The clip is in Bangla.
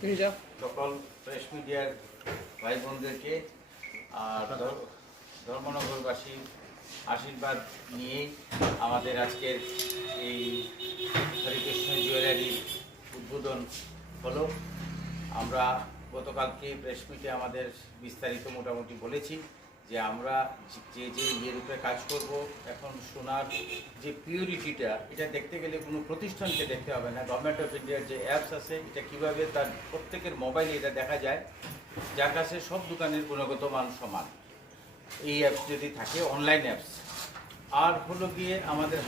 সকল প্রেস মিডিয়ার ভাই বোনদেরকে আর ধর্মনগরবাসী আশীর্বাদ নিয়েই আমাদের আজকের এই হরিকৃষ্ণ জুয়েলারির উদ্বোধন হলো। আমরা গতকালকে প্রেস মিটে আমাদের বিস্তারিত মোটামুটি বলেছি যে আমরা যে ইয়ের উপরে কাজ করব। এখন সোনার যে পিউরিটিটা, এটা দেখতে গেলে কোনো প্রতিষ্ঠানকে দেখতে হবে না। গভর্নমেন্ট অফ ইন্ডিয়ার যে অ্যাপস আছে, এটা কীভাবে তার প্রত্যেকের মোবাইলে এটা দেখা যায়, যার কাছে সব দোকানের গুণগত মান সমান। এই অ্যাপস যদি থাকে, অনলাইন অ্যাপস। আর হলো গিয়ে আমাদের